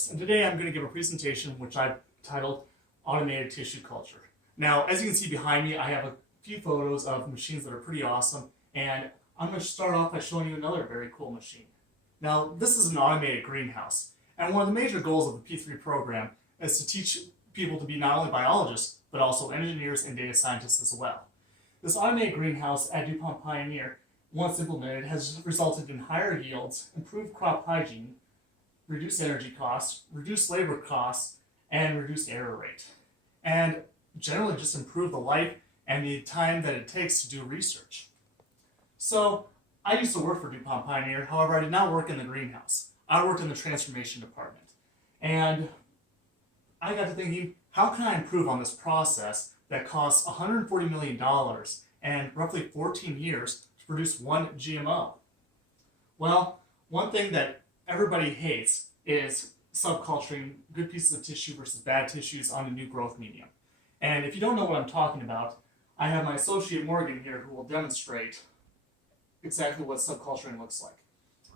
Morris, and today I'm going to give a presentation which I've titled Automated Tissue Culture. Now, as you can see behind me, I have a few photos of machines that are pretty awesome, and I'm going to start off by showing you another very cool machine. Now, this is an automated greenhouse, and one of the major goals of the P3 program is to teach people to be not only biologists, but also engineers and data scientists as well. This automated greenhouse at DuPont Pioneer, once implemented, has resulted in higher yields, improved crop hygiene, reduced energy costs, reduced labor costs, and reduced error rate. And generally just improve the life and the time that it takes to do research. So I used to work for DuPont Pioneer, however I did not work in the greenhouse. I worked in the transformation department. And I got to thinking, how can I improve on this process that costs $140 million and roughly 14 years to produce one GMO? Well, one thing that everybody hates is subculturing good pieces of tissue versus bad tissues on a new growth medium. And if you don't know what I'm talking about, I have my associate Morgan here who will demonstrate exactly what subculturing looks like.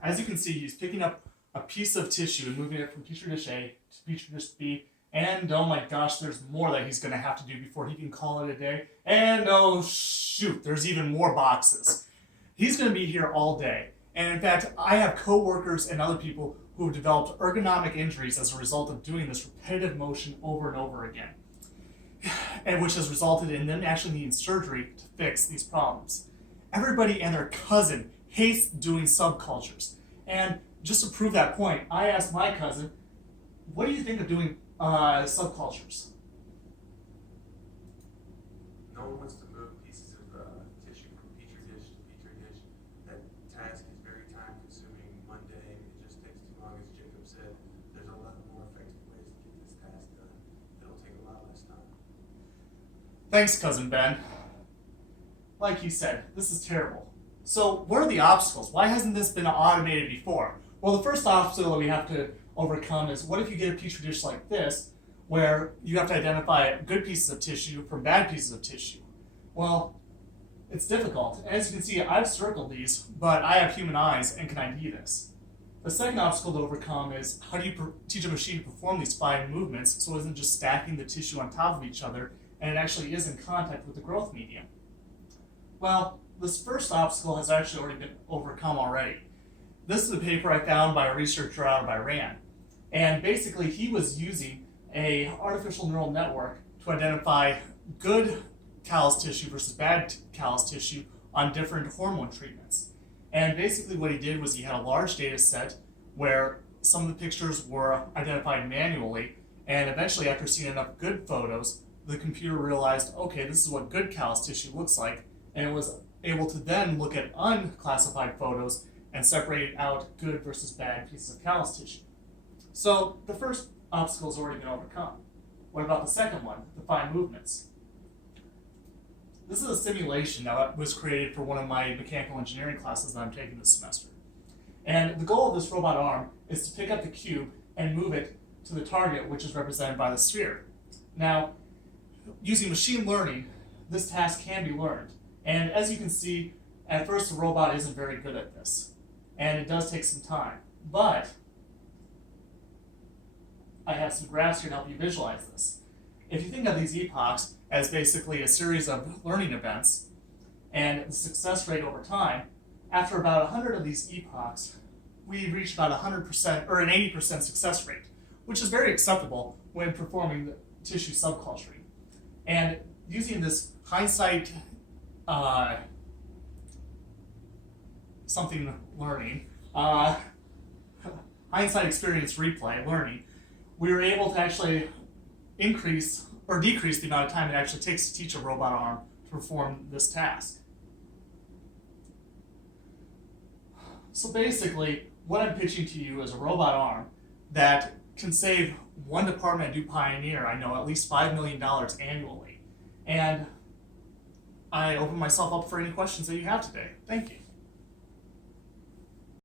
As you can see, he's picking up a piece of tissue and moving it from Petri dish A to Petri dish B, and oh my gosh, there's more that he's going to have to do before he can call it a day. And oh shoot, there's even more boxes. He's going to be here all day. And in fact, I have coworkers and other people who have developed ergonomic injuries as a result of doing this repetitive motion over and over again, and which has resulted in them actually needing surgery to fix these problems. Everybody and their cousin hates doing subcultures. And just to prove that point, I asked my cousin, what do you think of doing subcultures? No one wants to move pieces of tissue from petri dish to petri dish. That task is very time consuming, mundane, it just takes too long. As Jacob said, there's a lot more effective ways to get this task done. It'll take a lot less time. Thanks, Cousin Ben. Like you said, this is terrible. So what are the obstacles? Why hasn't this been automated before? Well, the first obstacle that we have to overcome is, what if you get a petri dish like this, where you have to identify good pieces of tissue from bad pieces of tissue? Well, it's difficult. As you can see, I've circled these, but I have human eyes and can ID this. The second obstacle to overcome is, how do you teach a machine to perform these fine movements so it isn't just stacking the tissue on top of each other and it actually is in contact with the growth medium? Well, this first obstacle has actually already been overcome already. This is a paper I found by a researcher out of Iran. And basically, he was using an artificial neural network to identify good callus tissue versus bad callus tissue on different hormone treatments. And basically what he did was he had a large data set where some of the pictures were identified manually, and eventually after seeing enough good photos, the computer realized, okay, this is what good callus tissue looks like, and it was able to then look at unclassified photos and separate out good versus bad pieces of callus tissue. So the first obstacle has already been overcome. What about the second one, the fine movements? This is a simulation that was created for one of my mechanical engineering classes that I'm taking this semester. And the goal of this robot arm is to pick up the cube and move it to the target, which is represented by the sphere. Now, using machine learning, this task can be learned. And as you can see, at first the robot isn't very good at this. And it does take some time. But I have some graphs here to help you visualize this. If you think of these epochs as basically a series of learning events and the success rate over time, after about 100 of these epochs, we reach about 100% or an 80% success rate, which is very acceptable when performing the tissue subculturing. And using this hindsight hindsight experience replay learning, we were able to actually increase or decrease the amount of time it actually takes to teach a robot arm to perform this task. So basically, what I'm pitching to you is a robot arm that can save one department at DuPont Pioneer, I know, at least $5 million annually. And I open myself up for any questions that you have today. Thank you.